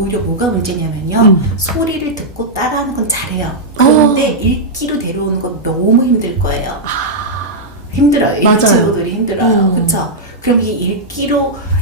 오히려 뭐가 문제냐면요. 소리를 듣고 따라하는 건 잘해요. 그런데 읽기로 데려오는 건 너무 힘들 거예요. 힘들어요. 이 친구들이 힘들어요. 그쵸? 그럼 이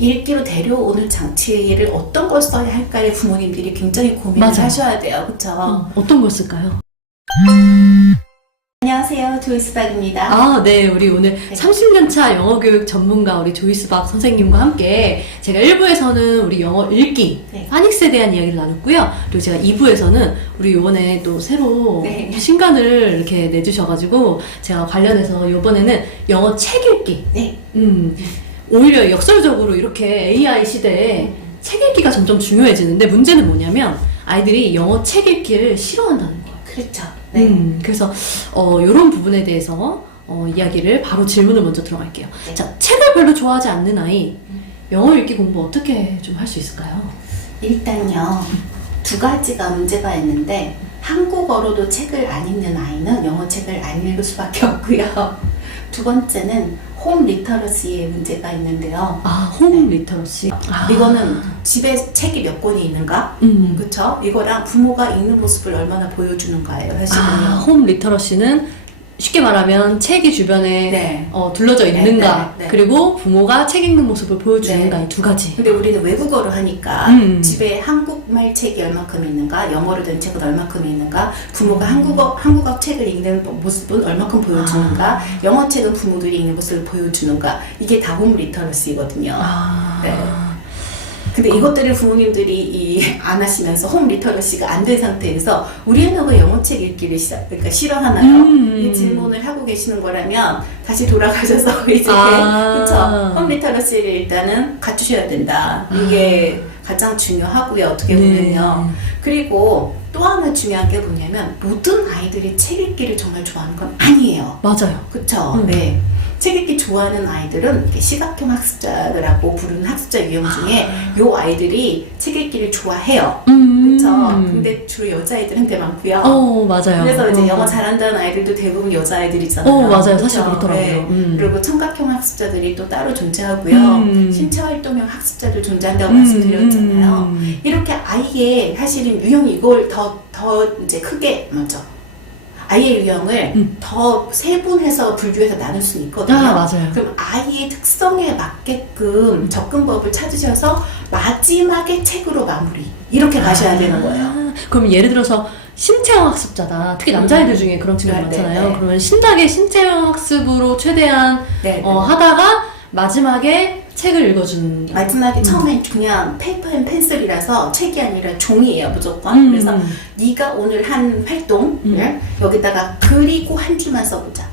읽기로 데려오는 장치를 어떤 걸 써야 할까에 부모님들이 굉장히 고민을 하셔야 돼요. 그쵸? 어떤 걸 쓸까요? 안녕하세요. 조이스박입니다. 네. 우리 오늘 30년차 영어교육 전문가 우리 조이스박 선생님과 함께 제가 1부에서는 우리 영어 읽기, 파닉스에 대한 이야기를 나눴고요. 그리고 제가 2부에서는 우리 요번에 또 새로 신간을 이렇게 내주셔가지고 제가 관련해서 요번에는 영어 책 읽기. 오히려 역설적으로 이렇게 AI 시대에 책 읽기가 점점 중요해지는데 문제는 뭐냐면 아이들이 영어 책 읽기를 싫어한다는 거예요. 그렇죠. 그래서 이런 부분에 대해서 이야기를 바로 질문을 먼저 들어갈게요. 자, 책을 별로 좋아하지 않는 아이 영어 읽기 공부 어떻게 좀 할 수 있을까요? 일단요. 두 가지가 문제가 있는데 한국어로도 책을 안 읽는 아이는 영어 책을 안 읽을 수밖에 없고요. 두 번째는 홈 리터러시에 문제가 있는데요. 홈 리터러시. 이거는 집에 책이 몇 권이 있는가? 그쵸? 이거랑 부모가 읽는 모습을 얼마나 보여주는가예요, 사실은요. 홈 리터러시는 쉽게 말하면 책이 주변에 둘러져 있는가, 그리고 부모가 책 읽는 모습을 보여주는가, 이 두 가지. 근데 우리는 외국어로 하니까 집에 한국말 책이 얼마큼 있는가, 영어로 된 책은 얼마큼 있는가, 부모가 한국어 책을 읽는 모습은 얼마큼 보여주는가, 영어 책은 부모들이 읽는 모습을 보여주는가, 이게 다 홈 리터러시거든요. 근데 이것들을 부모님들이 안 하시면서 홈 리터러시가 안 된 상태에서 우리 애는 영어 책 읽기를 싫어하나요? 이 질문을 하고 계시는 거라면 다시 돌아가셔서 이제 그쵸? 홈 리터러시를 일단은 갖추셔야 된다. 이게 가장 중요하고요. 어떻게 보면요. 그리고 또 하나 중요한 게 뭐냐면 모든 아이들이 책 읽기를 정말 좋아하는 건 아니에요. 맞아요. 그쵸? 네. 책 읽기 좋아하는 아이들은 시각형 학습자라고 부르는 학습자 유형 중에 요 아이들이 책 읽기를 좋아해요. 그쵸? 근데 주로 여자아이들한테 많고요. 맞아요. 그래서 이제 영어 잘한다는 아이들도 대부분 여자아이들이잖아요. 맞아요. 그쵸? 사실 그렇더라고요. 그리고 청각형 학습자들이 또 따로 존재하고요. 신체활동형 학습자들 존재한다고 말씀드렸잖아요. 이렇게 아이의 사실은 유형이 이걸 더 이제 크게 아이의 유형을 더 세분해서 분류해서 나눌 수는 있거든요. 맞아요. 그럼 아이의 특성에 맞게끔 접근법을 찾으셔서 마지막에 책으로 마무리 이렇게 가셔야 되는 거예요. 그럼 예를 들어서 신체형 학습자다. 특히 남자애들 중에 그런 친구들 많잖아요. 그러면 신나게 신체형 학습으로 최대한 하다가 마지막에 책을 읽어주는. 마지막에 처음엔 그냥 페이퍼 앤 펜슬이라서 책이 아니라 종이에요, 무조건. 그래서 네가 오늘 한 활동을 여기다가 그리고 한 줄만 써보자.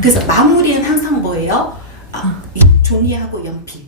그래서 마무리는 항상 뭐예요? 이 종이하고 연필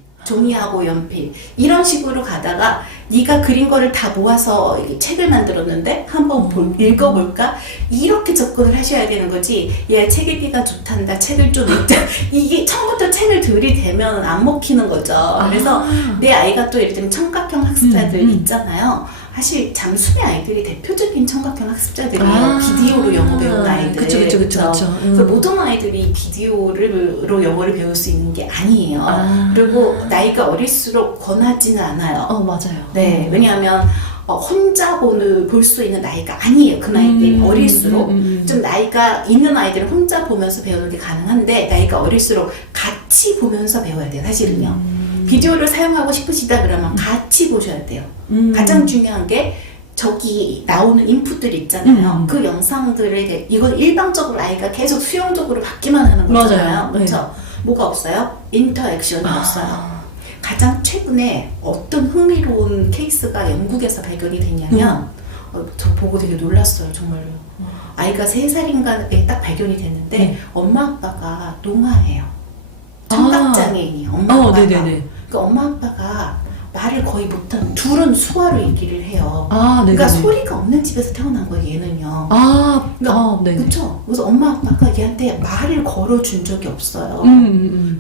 이런 식으로 가다가 네가 그린 거를 다 모아서 책을 만들었는데 한번 읽어볼까? 이렇게 접근을 하셔야 되는 거지. 얘 책 읽기가 좋단다, 책을 좀 읽자. 이게 처음부터 책을 들이대면 안 먹히는 거죠. 그래서 내 아이가 또 예를 들면 청각형 학습자들 있잖아요. 사실 잠수의 아이들이 대표적인 청각형 학습자들이에요. 비디오로 영어 배우는 아이들. 그쵸. 그래서 모든 아이들이 비디오로 영어를 배울 수 있는 게 아니에요. 그리고 나이가 어릴수록 권하지는 않아요. 맞아요. 네, 왜냐하면 혼자 볼 수 있는 나이가 아니에요. 그 나이 때 어릴수록 좀 나이가 있는 아이들은 혼자 보면서 배우는 게 가능한데 나이가 어릴수록 같이 보면서 배워야 돼요. 사실은요. 비디오를 사용하고 싶으시다 그러면 같이 보셔야 돼요. 가장 중요한 게 저기 나오는 인풋들 있잖아요. 그 영상들에 이건 일방적으로 아이가 계속 수용적으로 받기만 하는 거잖아요. 그렇죠? 뭐가 없어요? 인터액션이 없어요. 가장 최근에 어떤 흥미로운 케이스가 영국에서 발견이 됐냐면 저 보고 되게 놀랐어요. 정말로. 아이가 3살인가에 딱 발견이 됐는데 엄마 아빠가 농아예요. 청각장애인이에요. 엄마 아빠가. 그러니까 엄마 아빠가 말을 거의 못하는 둘은 수화로 얘기를 해요. 그러니까 소리가 없는 집에서 태어난 거예요. 얘는요. 그렇죠. 그래서 엄마 아빠가 얘한테 말을 걸어준 적이 없어요.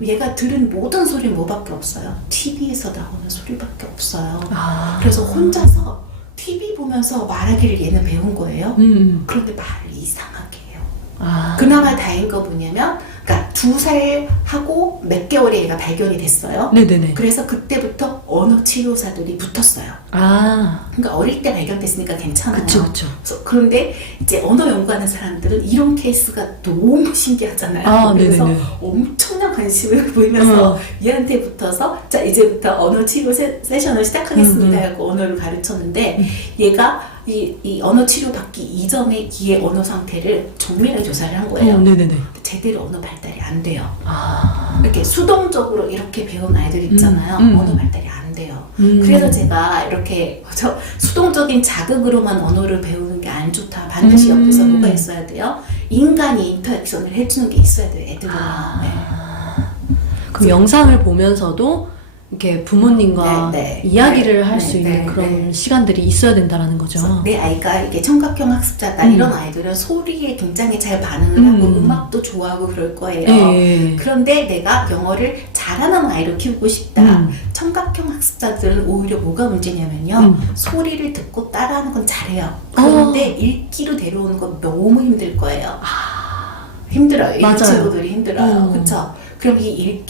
얘가 들은 모든 소리는 뭐밖에 없어요? TV에서 나오는 소리밖에 없어요. 그래서 혼자서 TV 보면서 말하기를 얘는 배운 거예요. 그런데 말을 이상하게 해요. 그나마 다행인 거 뭐냐면, 그러니까 2살하고 몇 개월에 얘가 발견이 됐어요. 네네네. 그래서 그때부터 언어 치료사들이 붙었어요. 아. 그러니까 어릴 때 발견됐으니까 괜찮아요. 그쵸, 그쵸. 그런데 이제 언어 연구하는 사람들은 이런 케이스가 너무 신기하잖아요. 아, 그래서 네네네. 엄청난 관심을 보이면서 얘한테 붙어서 자 이제부터 언어 치료 세션을 시작하겠습니다 하고 언어를 가르쳤는데 얘가 이 언어 치료 받기 이전의 기의 언어 상태를 정밀하게 조사를 한 거예요. 네네네. 제대로 언어 발달이 안 돼요. 아. 이렇게 수동적으로 이렇게 배운 아이들 있잖아요. 언어 발달이 안 돼요. 그래서 제가 이렇게 수동적인 자극으로만 언어를 배우는 게 안 좋다. 반드시 옆에서 뭐가 있어야 돼요? 인간이 인터액션을 해주는 게 있어야 돼요. 애들은. 네. 그럼 영상을 보면서도 이렇게 부모님과 이야기를 할 수 있는 그런 시간들이 있어야 된다라는 거죠. 내 아이가 이게 청각형 학습자다 이런 아이들은 소리에 굉장히 잘 반응을 하고 음악도 좋아하고 그럴 거예요. 그런데 내가 영어를 잘하는 아이로 키우고 싶다. 청각형 학습자들은 오히려 뭐가 문제냐면요. 소리를 듣고 따라하는 건 잘해요. 그런데 읽기로 데려오는 건 너무 힘들 거예요. 힘들어요. 이 친구들이 힘들어요. 그렇죠? 그럼 이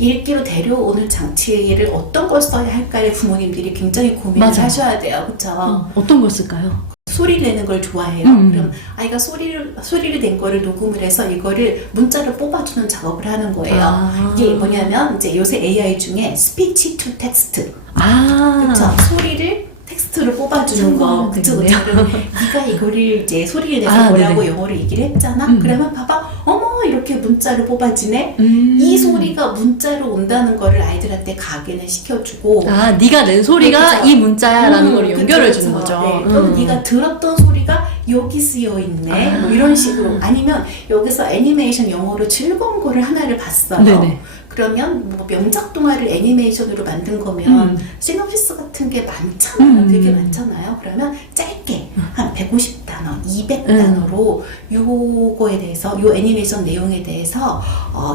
읽기로 데려오는 장치를 어떤 걸 써야 할까를 부모님들이 굉장히 고민을 하셔야 돼요. 그렇죠? 어떤 걸 쓸까요? 소리를 내는 걸 좋아해요. 그럼 아이가 소리를 낸 거를 녹음을 해서 이거를 문자를 뽑아주는 작업을 하는 거예요. 이게 뭐냐면 이제 요새 AI 중에 스피치 투 텍스트. 그렇죠? 소리를 텍스트로 뽑아주는 거. 그쵸? 네가 이거를 이제 소리를 내서 뭐라고 영어로 얘기를 했잖아. 그러면 봐봐, 어머 이렇게 문자로 뽑아지네. 이 소리가 문자로 온다는 거를 아이들한테 각인을 시켜주고. 네가 낸 소리가 그쵸? 이 문자야라는 걸 연결해 주는 거죠. 네. 그럼 네가 들었던 소리가 여기 쓰여 있네. 뭐 이런 식으로. 아니면 여기서 애니메이션 영어로 즐거운 거를 하나를 봤어요. 네네. 그러면 뭐 명작 동화를 애니메이션으로 만든 거면 시놉시스 같은 게 많잖아요. 되게 많잖아요. 그러면 짧게 한 150단어, 200단어로 요거에 대해서 요 애니메이션 내용에 대해서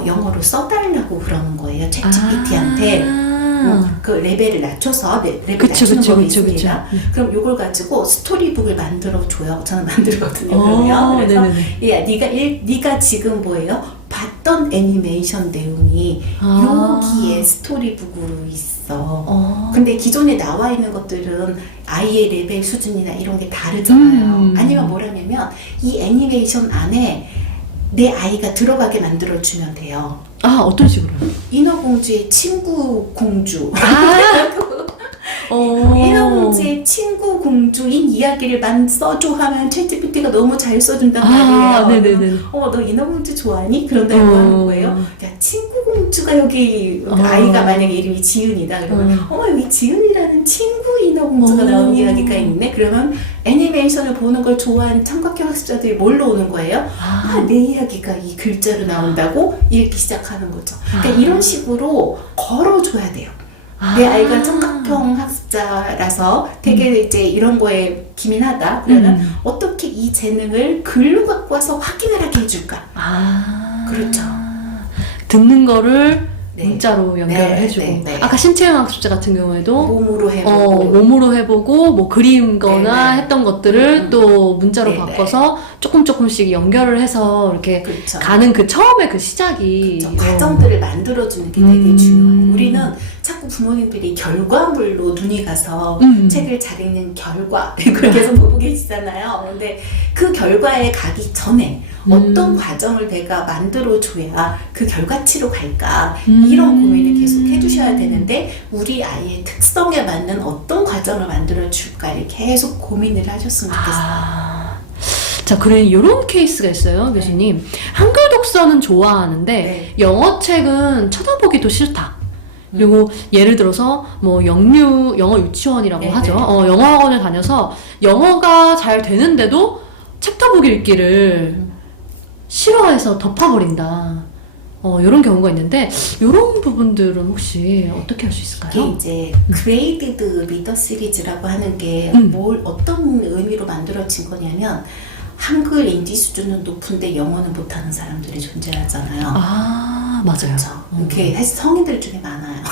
영어로 써달라고 그러는 거예요. 챗GPT한테. 그 레벨을 낮춰서 레벨 낮추는 법이 있습니다. 그럼 요걸 가지고 스토리북을 만들어줘요. 저는 만들거든요. 그러면 그래서 야, 네가 지금 뭐예요? 봤던 애니메이션 내용이 여기에 스토리북으로 있어. 근데 기존에 나와 있는 것들은 아이의 레벨 수준이나 이런 게 다르잖아요. 아니면 뭐라냐면 이 애니메이션 안에 내 아이가 들어가게 만들어주면 돼요. 어떤 식으로? 인어공주의 친구 공주. 인어공주의 친구 공주인 이야기를 써줘 하면 챗GPT가 너무 잘 써준단 말이에요. 네네네. 너 인어공주 좋아하니? 그런다고 하는 거예요. 야, 친구 공주가 여기 아이가 만약에 이름이 지은이다 그러면 여기 지은이라는 친구 인어공주가 나온 이야기가 있네. 그러면 애니메이션을 보는 걸 좋아하는 청각형 학습자들이 뭘로 오는 거예요? 내 이야기가 이 글자로 나온다고 읽기 시작하는 거죠. 그러니까 이런 식으로 걸어줘야 돼요. 내 아이가 청각형 학습자라서 되게 이제 이런 거에 기민하다. 그러면 어떻게 이 재능을 글로 갖고 와서 확인을 하게 해줄까? 그렇죠. 듣는 거를 문자로 연결을 해주고 아까 신체형 학습자 같은 경우에도 몸으로 해보고 뭐 그림거나 했던 것들을 또 문자로 바꿔서 조금씩 연결을 해서 이렇게 가는 그 처음에 그 시작이 과정들을 만들어주는 게 되게 중요해요. 우리는 자꾸 부모님들이 결과물로 눈이 가서 책을 잘 읽는 결과 그걸 계속 보고 계시잖아요. 근데 그 결과에 가기 전에 어떤 과정을 내가 만들어줘야 그 결과치로 갈까 이런 고민을 계속 해주셔야 되는데 우리 아이의 특성에 맞는 어떤 과정을 만들어줄까를 계속 고민을 하셨으면 좋겠어요. 자, 그래 이런 케이스가 있어요, 교수님. 한글 독서는 좋아하는데 영어 책은 쳐다보기도 싫다. 그리고 예를 들어서 뭐 영어 유치원이라고 하죠. 영어 학원을 다녀서 영어가 잘 되는데도 챕터북 읽기를 싫어해서 덮어버린다. 이런 경우가 있는데 이런 부분들은 혹시 어떻게 할 수 있을까요? 이게 이제 그레이디드 리더 시리즈라고 하는 게 어떤 의미로 만들어진 거냐면 한글 인지 수준은 높은데 영어는 못하는 사람들이 존재하잖아요. 맞아요. 그렇죠. 이렇게 사실 성인들 중에 많아요.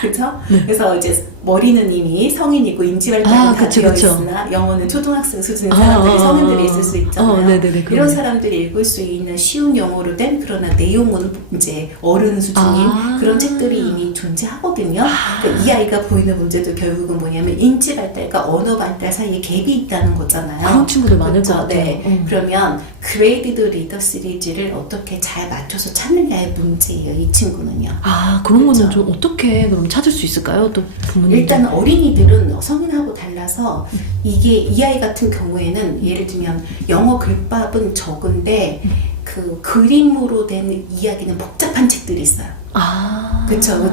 그렇죠? 그래서 이제 머리는 이미 성인이고 인지 발달이 다 되어 있으나 영어는 초등학생 수준의 사람들이 성인들이 있을 수 있잖아요. 네네네, 이런 사람들이 읽을 수 있는 쉬운 영어로 된 그러나 내용은 이제 어른 수준인 그런 책들이 이미 존재하거든요. 그러니까 이 아이가 보이는 문제도 결국은 뭐냐면 인지 발달과 언어 발달 사이에 갭이 있다는 거잖아요. 그런 친구들 많을 것 같아요. 네. 그러면 그레이디드 리더 시리즈를 어떻게 잘 맞춰서 찾느냐의 문제예요. 이 친구는요. 그런 거는 그쵸? 좀 어떻게 그럼 찾을 수 있을까요? 또 부모님들. 일단 어린이들은 성인하고 달라서 이게 이 아이 같은 경우에는 예를 들면 영어 글밥은 적은데 그 그림으로 된 이야기는 복잡한 책들이 있어요. 그렇죠.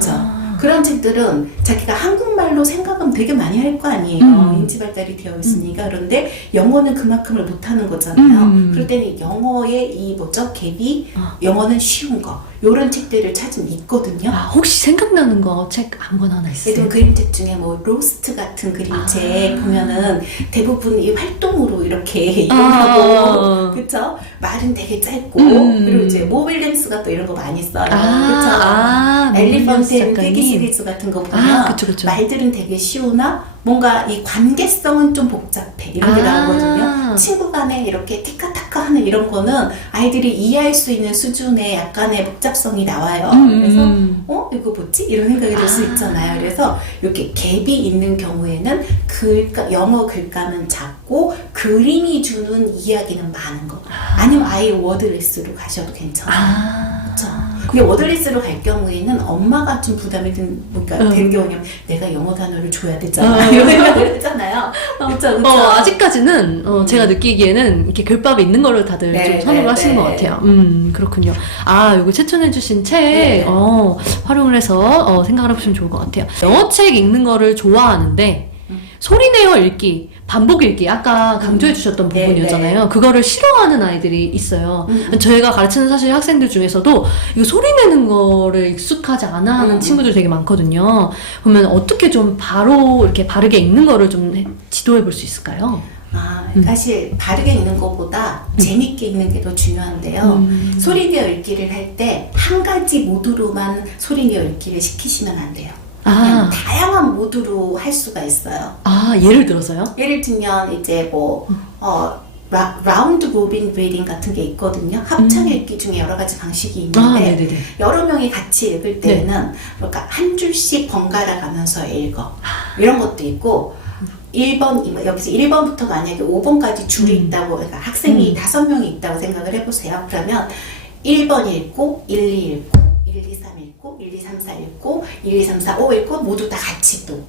그런 책들은 자기가 한국말로 생각은 되게 많이 할 거 아니에요. 인지 발달이 되어 있으니까. 그런데 영어는 그만큼을 못하는 거잖아요. 그럴 때는 영어의 이 갭이 영어는 쉬운 거 이런 책들을 찾으면 있거든요. 혹시 생각나는 거 책 아무거나 하나 있어요? 예를 들면 그림책 중에 뭐 로스트 같은 그림책 보면은 대부분 이 활동으로 이렇게 이용하고 그쵸? 말은 되게 짧고 그리고 이제 모 윌리엄스가 또 이런 거 많이 써요. 그쵸? 엘리펀트 앤 피기 시리즈 같은 거 보면 그쵸. 말들은 되게 쉬우나 뭔가 이 관계성은 좀 복잡해 이런 게 나오거든요. 친구 간에 이렇게 티카타카 하는 이런 거는 아이들이 이해할 수 있는 수준의 약간의 복잡성이 나와요. 그래서 이거 뭐지? 이런 생각이 들 수 있잖아요. 그래서 이렇게 갭이 있는 경우에는 영어 글감은 작고 그림이 주는 이야기는 많은 거. 아니면 아예 워드레스로 가셔도 괜찮아요. 그렇죠? 근데 워드레스로 갈 경우에는 엄마가 좀 부담이 되는 경우는 내가 영어 단어를 줘야 되잖아요. 이런 생각을 했잖아요. 그렇죠? 아직까지는 제가 느끼기에는 이렇게 글밥이 있는 거를 다들 좀 선호를 하시는 것 같아요. 그렇군요. 이거 추천해주신 책 활용을 해서 생각을 해보시면 좋을 것 같아요. 영어책 읽는 거를 좋아하는데 소리내어 읽기, 반복 읽기 아까 강조해 주셨던 부분이었잖아요. 그거를 싫어하는 아이들이 있어요. 저희가 가르치는 사실 학생들 중에서도 이거 소리내는 거를 익숙하지 않아 하는 친구들 되게 많거든요. 그러면 어떻게 좀 바로 이렇게 바르게 읽는 거를 좀 지도해 볼 수 있을까요? 사실 바르게 읽는 것보다 재밌게 읽는 게 더 중요한데요. 소리내어 읽기를 할 때 한 가지 모드로만 소리내어 읽기를 시키시면 안 돼요. 그냥 다양한 모드로 할 수가 있어요. 예를 들어서요? 예를 들면 이제 라운드 로빈 리딩 같은 게 있거든요. 합창 읽기 중에 여러 가지 방식이 있는데 여러 명이 같이 읽을 때는 그러니까 한 줄씩 번갈아 가면서 읽어. 이런 것도 있고 1번, 여기서 1번부터 만약에 5번까지 줄이 있다고, 그러니까 학생이 5명이 있다고 생각을 해보세요. 그러면 1번 읽고, 1, 2 읽고, 1, 2, 3 읽고, 1, 2, 3, 4 읽고, 1, 2, 3, 4, 5 읽고, 모두 다 같이 또.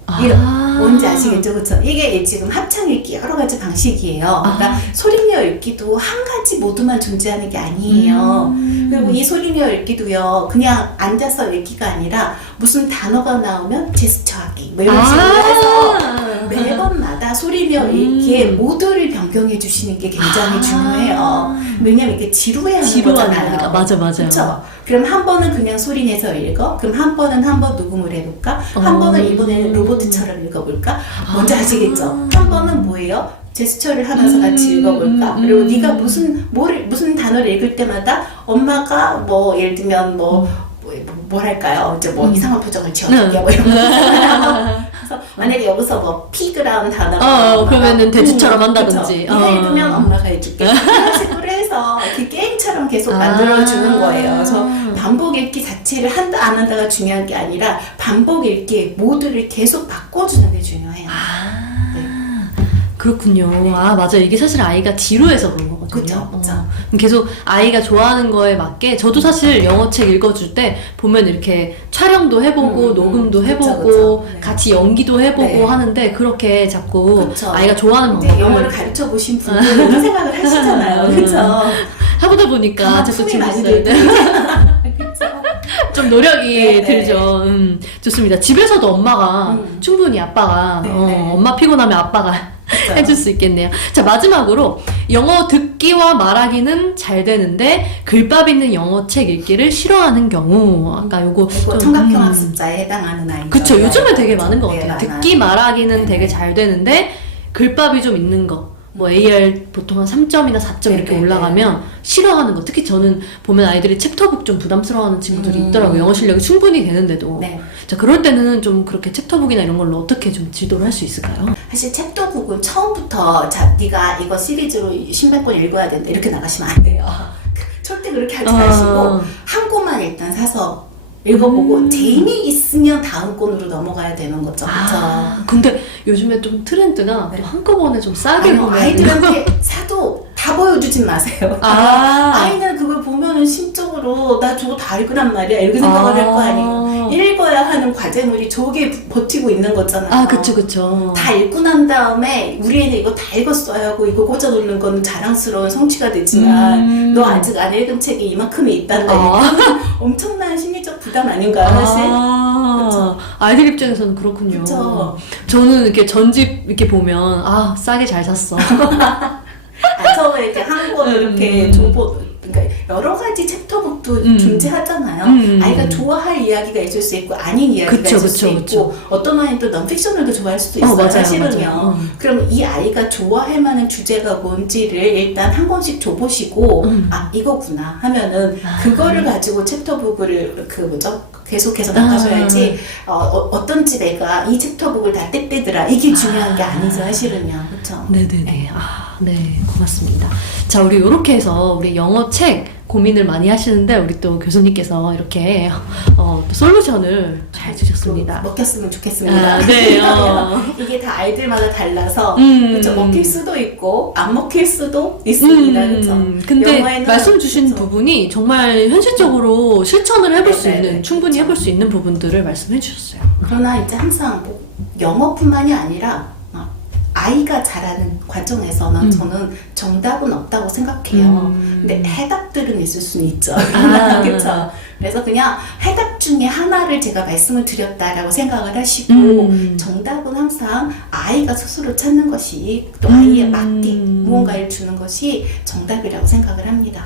뭔지 아시겠죠? 그쵸? 이게 지금 합창 읽기 여러 가지 방식이에요. 그러니까 소리내어 읽기도 한 가지 모두만 존재하는 게 아니에요. 그리고 이 소리내어 읽기도요, 그냥 앉아서 읽기가 아니라 무슨 단어가 나오면 제스처하기, 뭐 이런 식으로 해서 매번마다 소리내어 읽기에 모드를 변경해 주시는 게 굉장히 중요해요. 왜냐면 이게 지루해하는 거잖아요. 맞아요. 그렇죠? 그럼 한 번은 그냥 소리내서 읽어? 그럼 한 번은 한번 녹음을 해볼까? 한 번은 이번에는 로봇처럼 읽어볼까? 뭔지 아시겠죠? 한 번은 뭐예요? 제스처를 하면서 같이 읽어볼까? 그리고 네가 무슨 단어를 읽을 때마다 엄마가 뭐 예를 들면 뭐랄까요? 이제 이상한 표정을 지어줄게 뭐 이런 거 있잖아요. 그래서 만약에 여기서 피그라는 단어가 그러면은 대주처럼 한다든지 예를 들면 엄마가 해줄게 이런 식으로 해서 이렇게 게임처럼 계속 만들어주는 거예요. 그래서 반복 읽기 자체를 한다 안 한다가 중요한 게 아니라 반복 읽기의 모드를 계속 바꿔주는 게 중요해요. 그렇군요. 맞아요. 이게 사실 아이가 지루해서 그런 거거든요. 그쵸. 계속 아이가 좋아하는 거에 맞게 저도 사실 영어책 읽어줄 때 보면 이렇게 촬영도 해보고 녹음도 해보고 그쵸. 같이 연기도 해보고 하는데 그렇게 자꾸 아이가 좋아하는 방법을 영어를 가르쳐 보신 분들은 이런 생각을 하시잖아요. 그렇죠? 하보다 보니까 저도 재밌어요. 좀 노력이 들죠. 좋습니다. 집에서도 엄마가 충분히 아빠가 엄마 피곤하면 아빠가 해줄 수 있겠네요. 자, 마지막으로 영어 듣기와 말하기는 잘 되는데 글밥 있는 영어 책 읽기를 싫어하는 경우 아까 요거 청각형 학습자에 해당하는 아이죠. 그쵸. 요즘에 되게 많은 것 같아요. 듣기 말하기는 되게 잘 되는데 글밥이 좀 있는 거 뭐 AR 보통 한 3점이나 4점 이렇게 네네네. 올라가면 싫어하는 거, 특히 저는 보면 아이들이 챕터북 좀 부담스러워하는 친구들이 음. 있더라고요. 영어 실력이 충분히 되는데도. 네. 자, 그럴 때는 좀 그렇게 챕터북이나 이런 걸로 어떻게 좀 지도를 할 수 있을까요? 사실 챕터북은 처음부터 자 네가 이거 시리즈로 10몇 권 읽어야 된다 이렇게 나가시면 안 돼요. 절대 그렇게 하지 마시고 한 권만 일단 사서 읽어보고 재미있으면 다음 권으로 넘어가야 되는 거죠. 그렇죠? 근데 요즘에 좀 트렌드가 또 한꺼번에 좀 싸게 보면 아이들한테 사도 다 보여주진 마세요. 아이는 그걸 보면은 심적으로 나 저거 다 읽으란 말이야 이렇게 생각을 할 거 아니에요. 읽어야 하는 과제물이 저게 버티고 있는 거잖아요. 그쵸. 다 읽고 난 다음에 우리 애는 이거 다 읽었어야 하고 이거 꽂아놓는 건 자랑스러운 성취가 되지만 너 아직 안 읽은 책이 이만큼이 있단다. 엄청난 심리적 부담 아닌가요, 사실? 그쵸? 아이들 입장에서는 그렇군요. 그쵸? 저는 이렇게 전집 이렇게 보면 싸게 잘 샀어. 처음에 이렇게 한 권 이렇게 정보, 그러니까 여러 가지 챕터북도 존재하잖아요. 아이가 좋아할 이야기가 있을 수 있고 아닌 이야기가 있을 수 있고 어떤 아이는 또 넌픽셔널도 좋아할 수도 있어요. 맞아요, 사실은요. 맞아요. 그럼 이 아이가 좋아할 만한 주제가 뭔지를 일단 한 권씩 줘보시고 이거구나 하면은 그거를 가지고 챕터북을 계속해서 나가셔야지 어떤 집 애가 이 챕터북을 다 떼떼더라 이게 중요한 게 아니죠, 사실은요. 그렇죠? 네네네. 네, 고맙습니다. 자, 우리 이렇게 해서 우리 영어 책 고민을 많이 하시는데 우리 또 교수님께서 이렇게 또 솔루션을 잘 주셨습니다. 먹혔으면 좋겠습니다. 네. 이게 다 아이들마다 달라서 그렇죠? 먹힐 수도 있고 안 먹힐 수도 있습니다. 그렇죠? 근데 말씀 주신 그렇죠? 부분이 정말 현실적으로 실천을 해볼 수 네네네. 있는, 충분히 해볼 수 있는 부분들을 말씀해 주셨어요. 그러나 이제 항상 뭐 영어뿐만이 아니라 아이가 자라는 과정에서는 저는 정답은 없다고 생각해요. 근데 해답들은 있을 수는 있죠. 그렇죠? 그래서 그냥 해답 중에 하나를 제가 말씀을 드렸다라고 생각을 하시고 정답은 항상 아이가 스스로 찾는 것이 또 아이에 맞게 무언가를 주는 것이 정답이라고 생각을 합니다.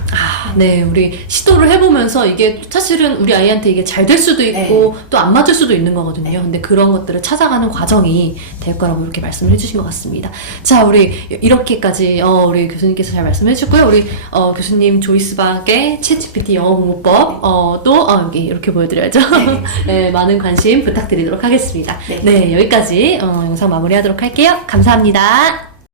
네, 우리 시도를 해보면서 이게 사실은 우리 아이한테 이게 잘 될 수도 있고 또 안 맞을 수도 있는 거거든요. 근데 그런 것들을 찾아가는 과정이 될 거라고 이렇게 말씀을 해주신 것 같습니다. 자, 우리 이렇게까지 우리 교수님께서 잘 말씀해 주고요. 우리 교수님 조이스 박의 챗GPT 영어 공부법 또 여기 이렇게 보여드려야죠. 네, 많은 관심 부탁드리도록 하겠습니다. 네, 여기까지 영상 마무리하도록 할게요. 감사합니다.